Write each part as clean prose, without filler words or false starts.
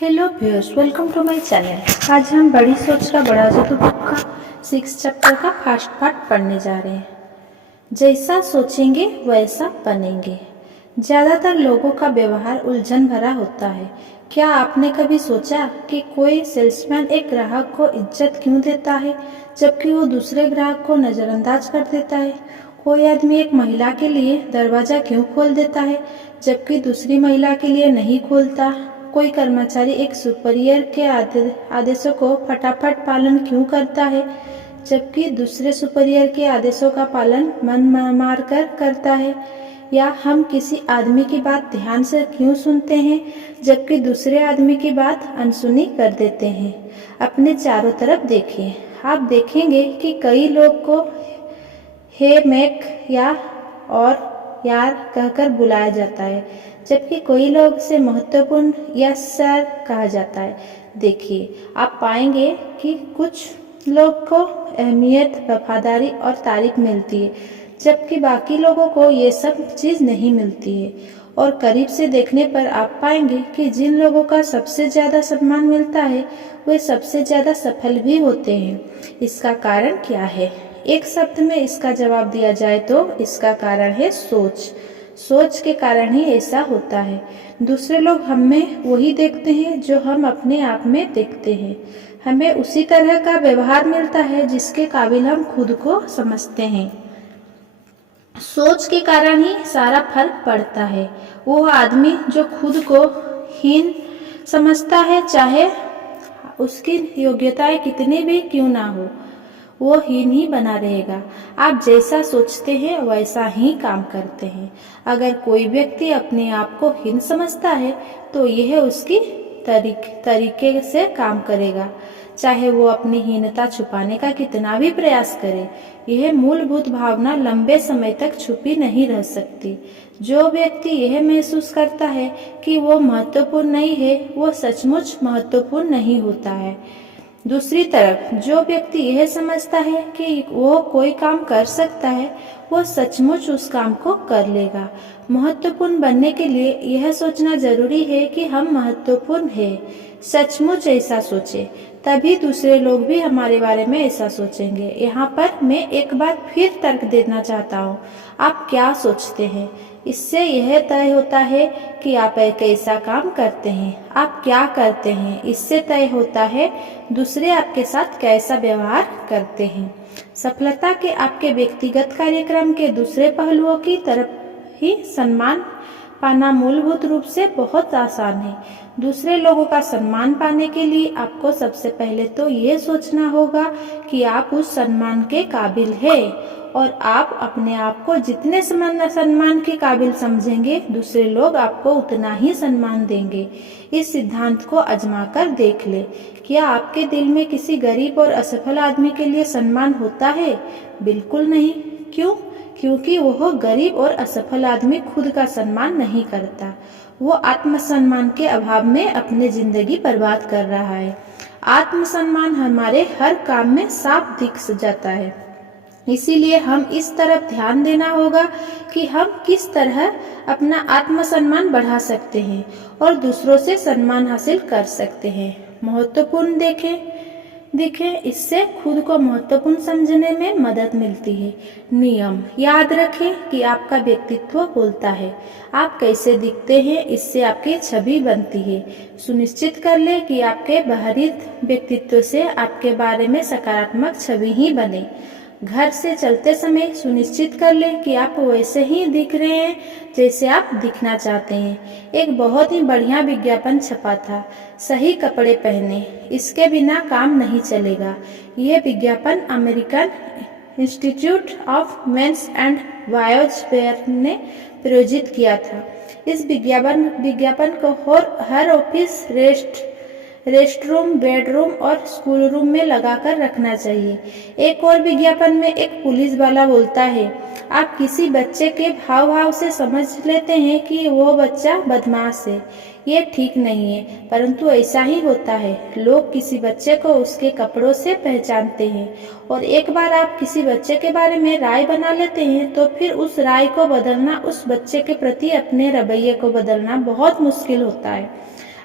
Hello viewers, welcome to my channel. आज हम बड़ी सोच का बड़ा जादू बुक का 6 चैप्टर का फर्स्ट पार्ट पढ़ने जा रहे हैं। जैसा सोचेंगे वैसा बनेंगे। ज़्यादातर लोगों का व्यवहार उलझन भरा होता है। क्या आपने कभी सोचा कि कोई सेल्समैन एक ग्राहक को इज्जत क्यों देता है जबकि वो दूसरे ग्राहक को नज़रअंदाज कर देता है? कोई आदमी एक महिला के लिए दरवाज़ा क्यों खोल देता है जबकि दूसरी महिला के लिए नहीं खोलता? कोई कर्मचारी एक सुपीरियर के आदेशों को फटाफट पालन क्यों करता है जबकि दूसरे सुपीरियर के आदेशों का पालन मन मार कर करता है? या हम किसी आदमी की बात ध्यान से क्यों सुनते हैं जबकि दूसरे आदमी की बात अनसुनी कर देते हैं? अपने चारों तरफ देखिए। आप देखेंगे कि कई लोग को हे मैक या और यार कहकर बुलाया जाता है जबकि कोई लोग से महत्वपूर्ण या सर कहा जाता है। देखिए, आप पाएंगे कि कुछ लोग को अहमियत, वफादारी और तारीफ मिलती है जबकि बाकी लोगों को ये सब चीज़ नहीं मिलती है। और करीब से देखने पर आप पाएंगे कि जिन लोगों का सबसे ज़्यादा सम्मान मिलता है वे सबसे ज़्यादा सफल भी होते हैं। इसका कारण क्या है? एक शब्द में इसका जवाब दिया जाए तो इसका कारण है सोच। सोच के कारण ही ऐसा होता है। दूसरे लोग हमें वही देखते हैं जो हम अपने आप में देखते हैं। हमें उसी तरह का व्यवहार मिलता है जिसके काबिल हम खुद को समझते हैं। सोच के कारण ही सारा फर्क पड़ता है। वो आदमी जो खुद को हीन समझता है, चाहे उसकी योग्यताएं कितनी भी क्यों ना हो, वो हीन ही बना रहेगा। आप जैसा सोचते हैं वैसा ही काम करते हैं। अगर कोई व्यक्ति अपने आप को हीन समझता है तो यह उसकी तरीके से काम करेगा, चाहे वो अपनी हीनता छुपाने का कितना भी प्रयास करे। यह मूलभूत भावना लंबे समय तक छुपी नहीं रह सकती। जो व्यक्ति यह महसूस करता है कि वो महत्वपूर्ण नहीं है, वो सचमुच महत्वपूर्ण नहीं होता है। दूसरी तरफ जो व्यक्ति यह समझता है कि वो कोई काम कर सकता है, वो सचमुच उस काम को कर लेगा। महत्वपूर्ण बनने के लिए यह सोचना जरूरी है कि हम महत्वपूर्ण हैं। सचमुच ऐसा सोचें, तभी दूसरे लोग भी हमारे बारे में ऐसा सोचेंगे। यहाँ पर मैं एक बार फिर तर्क देना चाहता हूँ। आप क्या सोचते हैं, इससे यह तय होता है कि आप कैसा काम करते हैं। आप क्या करते हैं, इससे तय होता है दूसरे आपके साथ कैसा व्यवहार करते हैं। सफलता के आपके व्यक्तिगत कार्यक्रम के दूसरे पहलुओं की तरफ ही सम्मान पाना मूलभूत रूप से बहुत आसान है। दूसरे लोगों का सम्मान पाने के लिए आपको सबसे पहले तो ये सोचना होगा कि आप उस सम्मान के काबिल हैं, और आप अपने आप को जितने सम्मान के काबिल समझेंगे, दूसरे लोग आपको उतना ही सम्मान देंगे। इस सिद्धांत को आजमा कर देख ले। क्या आपके दिल में किसी गरीब और असफल आदमी के लिए सम्मान होता है? बिल्कुल नहीं। क्यों? क्योंकि वह गरीब और असफल आदमी खुद का सम्मान नहीं करता। वो आत्मसम्मान के अभाव में अपनी जिंदगी बर्बाद कर रहा है। आत्मसम्मान हमारे हर काम में साफ दिख जाता है। इसीलिए हम इस तरफ ध्यान देना होगा कि हम किस तरह अपना आत्मसम्मान बढ़ा सकते हैं और दूसरों से सम्मान हासिल कर सकते हैं। महत्वपूर्ण दिखें, इससे खुद को महत्वपूर्ण समझने में मदद मिलती है। नियम याद रखें कि आपका व्यक्तित्व बोलता है। आप कैसे दिखते हैं, इससे आपकी छवि बनती है। सुनिश्चित कर लें कि आपके बाहरी व्यक्तित्व से आपके बारे में सकारात्मक छवि ही बने। घर से चलते समय सुनिश्चित कर लें कि आप वैसे ही दिख रहे हैं जैसे आप दिखना चाहते हैं। एक बहुत ही बढ़िया विज्ञापन छपा था, सही कपड़े पहने, इसके बिना काम नहीं चलेगा। यह विज्ञापन American institute of men's and boys wear ने प्रायोजित किया था। इस विज्ञापन को हर ऑफिस, रेस्ट रूम, बेडरूम और स्कूल रूम में लगाकर रखना चाहिए। एक और विज्ञापन में एक पुलिस वाला बोलता है, आप किसी बच्चे के भाव से समझ लेते हैं कि वो बच्चा बदमाश है। ये ठीक नहीं है, परंतु ऐसा ही होता है। लोग किसी बच्चे को उसके कपड़ों से पहचानते हैं, और एक बार आप किसी बच्चे के बारे में राय बना लेते हैं तो फिर उस राय को बदलना, उस बच्चे के प्रति अपने रवैये को बदलना बहुत मुश्किल होता है।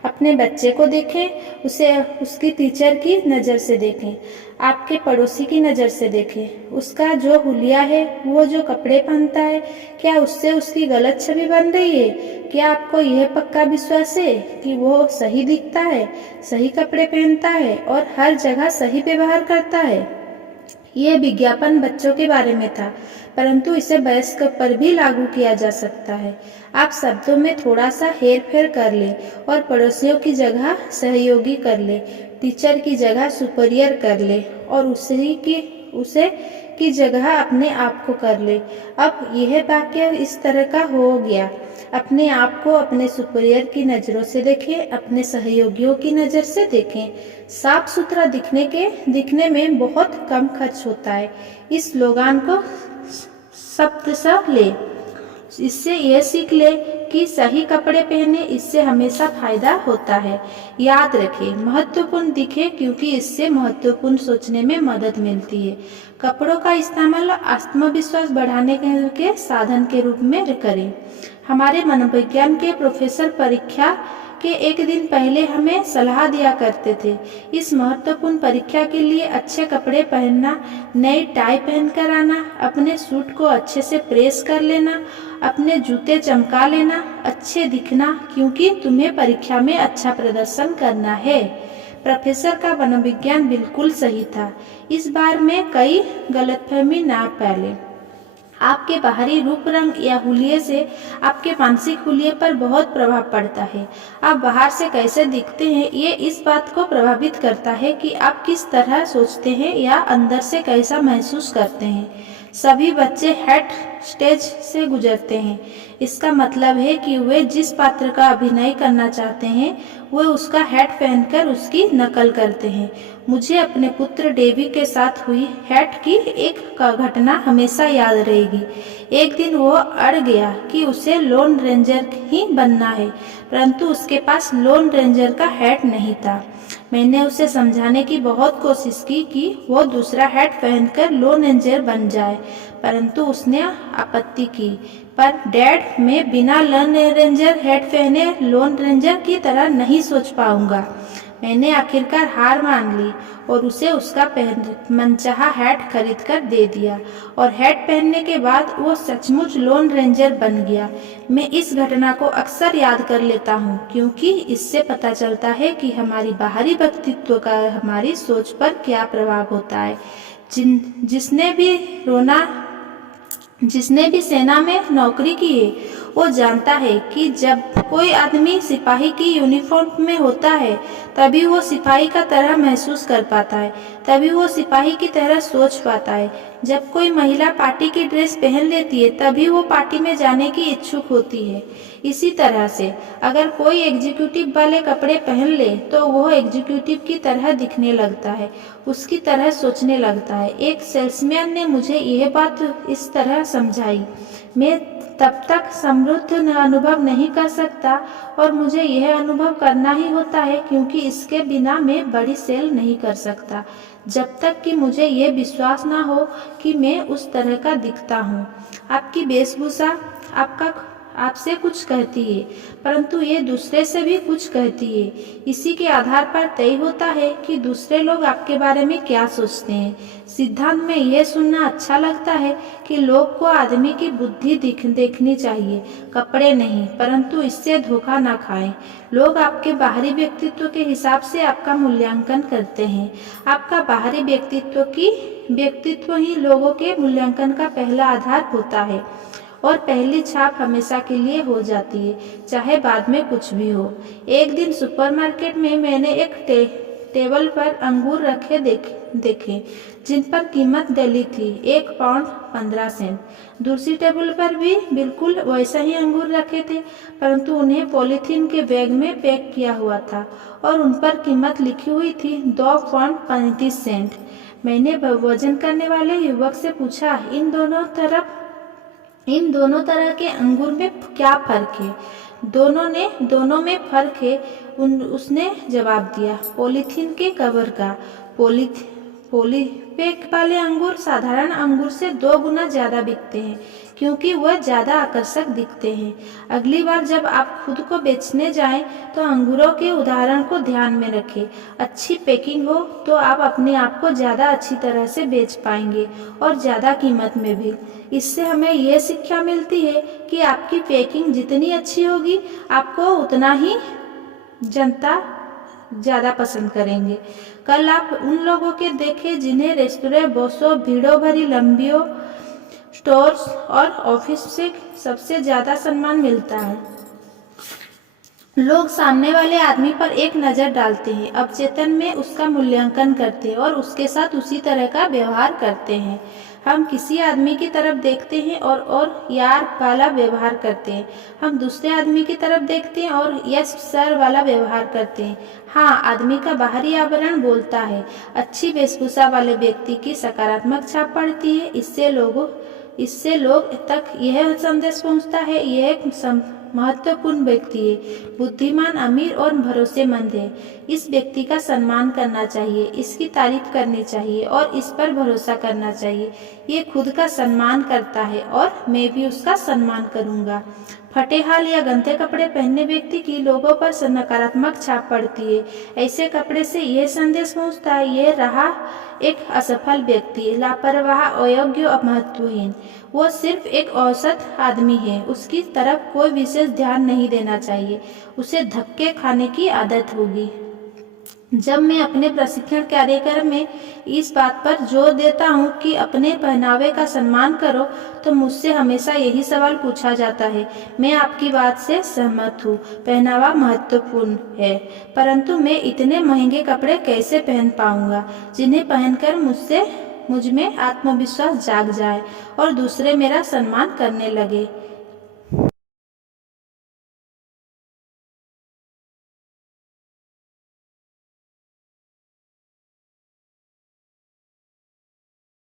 अपने बच्चे को देखें, उसे उसकी टीचर की नज़र से देखें, आपके पड़ोसी की नज़र से देखें। उसका जो हुलिया है, वो जो कपड़े पहनता है, क्या उससे उसकी गलत छवि बन रही है? क्या आपको यह पक्का विश्वास है कि वो सही दिखता है, सही कपड़े पहनता है और हर जगह सही व्यवहार करता है? यह विज्ञापन बच्चों के बारे में था, परंतु इसे वयस्क पर भी लागू किया जा सकता है। आप शब्दों में थोड़ा सा हेर फेर कर लें और पड़ोसियों की जगह सहयोगी कर लें, टीचर की जगह सुपीरियर कर लें और उसे की जगह अपने आप को कर ले। अब यह वाक्य इस तरह का हो गया। अपने आप को अपने सुपीरियर की नज़रों से देखें, अपने सहयोगियों की नज़र से देखें। साफ सुथरा दिखने में बहुत कम खर्च होता है। इस स्लोगान को शब्दशः ले। इससे यह सीख ले कि सही कपड़े पहने, इससे हमेशा फायदा होता है। याद रखें, महत्वपूर्ण दिखे क्योंकि इससे महत्वपूर्ण सोचने में मदद मिलती है। कपड़ों का इस्तेमाल आत्मविश्वास बढ़ाने के साधन के रूप में करें। हमारे मनोविज्ञान के प्रोफेसर परीक्षा के एक दिन पहले हमें सलाह दिया करते थे। इस महत्वपूर्ण परीक्षा के लिए अच्छे कपड़े पहनना, नई टाई पहनकर आना, अपने सूट को अच्छे से प्रेस कर लेना, अपने जूते चमका लेना, अच्छे दिखना, क्योंकि तुम्हें परीक्षा में अच्छा प्रदर्शन करना है। प्रोफेसर का मनोविज्ञान बिल्कुल सही था। इस बार में कई गलतफहमी ना फैले। आपके बाहरी रूप रंग या हुलिये से आपके मानसिक हुलिये पर बहुत प्रभाव पड़ता है। आप बाहर से कैसे दिखते हैं, ये इस बात को प्रभावित करता है कि आप किस तरह सोचते हैं या अंदर से कैसा महसूस करते हैं। सभी बच्चे हेड स्टेज से गुजरते हैं। इसका मतलब है कि वे जिस पात्र का अभिनय करना चाहते हैं, वे उसका हैट पहनकर उसकी नकल करते हैं। मुझे अपने पुत्र डेवी के साथ हुई हैट की एक घटना हमेशा याद रहेगी। एक दिन वो अड़ गया कि उसे लोन रेंजर ही बनना है, परंतु उसके पास लोन रेंजर का हैट नहीं था। मैंने उसे समझाने की बहुत कोशिश की कि वो दूसरा हैट पहनकर लोन रेंजर बन जाए, परंतु उसने आपत्ति की। पर डैड, मैं बिना लोन रेंजर हैट पहने लोन रेंजर की तरह नहीं सोच पाऊंगा। मैंने आखिरकार हार मान ली और उसे उसका मनचाहा हैट खरीद कर दे दिया और हैट पहनने के बाद वो सचमुच लोन रेंजर बन गया। मैं इस घटना को अक्सर याद कर लेता हूँ क्योंकि इससे पता चलता है कि हमारी बाहरी व्यक्तित्व का हमारी सोच पर क्या प्रभाव होता है। जिसने भी सेना में नौकरी की है, वो जानता है कि जब कोई आदमी सिपाही की यूनिफॉर्म में होता है, तभी वो सिपाही का तरह महसूस कर पाता है, तभी वो सिपाही की तरह सोच पाता है। जब कोई महिला पार्टी की ड्रेस पहन लेती है, तभी वो पार्टी में जाने की इच्छुक होती है। इसी तरह से अगर कोई एग्जीक्यूटिव वाले कपड़े पहन ले तो वह एग्जीक्यूटिव की तरह दिखने लगता है, उसकी तरह सोचने लगता है। एक सेल्समैन ने मुझे यह बात इस तरह समझाई, मैं तब तक समृद्ध अनुभव नहीं कर सकता और मुझे यह अनुभव करना ही होता है क्योंकि इसके बिना मैं बड़ी सेल नहीं कर सकता, जब तक कि मुझे यह विश्वास ना हो कि मैं उस तरह का दिखता हूँ। आपकी वेशभूषा आपसे कुछ कहती है, परंतु ये दूसरे से भी कुछ कहती है। इसी के आधार पर तय होता है कि दूसरे लोग आपके बारे में क्या सोचते हैं। सिद्धांत में यह सुनना अच्छा लगता है कि लोग को आदमी की बुद्धि देखनी चाहिए, कपड़े नहीं, परंतु इससे धोखा ना खाएं। लोग आपके बाहरी व्यक्तित्व के हिसाब से आपका मूल्यांकन करते हैं। आपका बाहरी व्यक्तित्व ही लोगों के मूल्यांकन का पहला आधार होता है और पहली छाप हमेशा के लिए हो जाती है, चाहे बाद में कुछ भी हो। एक दिन सुपरमार्केट में मैंने एक टेबल पर अंगूर रखे देखे जिन पर कीमत डली थी 1 पाउंड 15 सेंट। दूसरी टेबल पर भी बिल्कुल वैसा ही अंगूर रखे थे, परंतु उन्हें पॉलीथीन के बैग में पैक किया हुआ था और उन पर कीमत लिखी हुई थी 2 पाउंड 35 सेंट। मैंने वजन करने वाले युवक से पूछा, इन दोनों तरह के अंगूर में क्या फर्क है? दोनों में फर्क है, उसने जवाब दिया, पॉलीथीन के कवर का। पॉलीपेक वाले अंगूर साधारण अंगूर से 2 गुना ज़्यादा बिकते हैं क्योंकि वह ज़्यादा आकर्षक दिखते हैं। अगली बार जब आप खुद को बेचने जाएं तो अंगूरों के उदाहरण को ध्यान में रखें। अच्छी पैकिंग हो तो आप अपने आप को ज़्यादा अच्छी तरह से बेच पाएंगे और ज़्यादा कीमत में भी। इससे हमें यह शिक्षा मिलती है कि आपकी पैकिंग जितनी अच्छी होगी आपको उतना ही जनता ज़्यादा पसंद करेंगे। कल आप उन लोगों के देखें जिन्हें रेस्तोरें, बसों, भीड़ों भरी लंबियों, स्टोर्स और ऑफिस से सबसे ज़्यादा सम्मान मिलता है। लोग सामने वाले आदमी पर एक नज़र डालते हैं, अवचेतन में उसका मूल्यांकन करते हैं और उसके साथ उसी तरह का व्यवहार करते हैं। हम किसी आदमी की तरफ देखते हैं और यार वाला व्यवहार करते हैं। हम दूसरे आदमी की तरफ देखते हैं और यस सर वाला व्यवहार करते हैं। हाँ, आदमी का बाहरी आवरण बोलता है। अच्छी वेशभूषा वाले व्यक्ति की सकारात्मक छाप पड़ती है। इससे लोग तक यह संदेश पहुंचता है, यह एक महत्वपूर्ण व्यक्ति है, बुद्धिमान, अमीर और भरोसेमंद है। इस व्यक्ति का सम्मान करना चाहिए, इसकी तारीफ करनी चाहिए और इस पर भरोसा करना चाहिए। ये खुद का सम्मान करता है और मैं भी उसका सम्मान करूँगा। फटे हाल या गंदे कपड़े पहनने व्यक्ति की लोगों पर नकारात्मक छाप पड़ती है। ऐसे कपड़े से यह संदेश पहुंचता है, यह रहा एक असफल व्यक्ति, लापरवाह, अयोग्य और महत्वहीन। वो सिर्फ एक औसत आदमी है। उसकी तरफ कोई विशेष ध्यान नहीं देना चाहिए। उसे धक्के खाने की आदत होगी। जब मैं अपने प्रशिक्षण कार्यक्रम में इस बात पर जोर देता हूँ कि अपने पहनावे का सम्मान करो, तो मुझसे हमेशा यही सवाल पूछा जाता है। मैं आपकी बात से सहमत हूँ, पहनावा महत्वपूर्ण है, परंतु मैं इतने महंगे कपड़े कैसे पहन पाऊँगा जिन्हें पहनकर मुझ में आत्मविश्वास जाग जाए और दूसरे मेरा सम्मान करने लगे।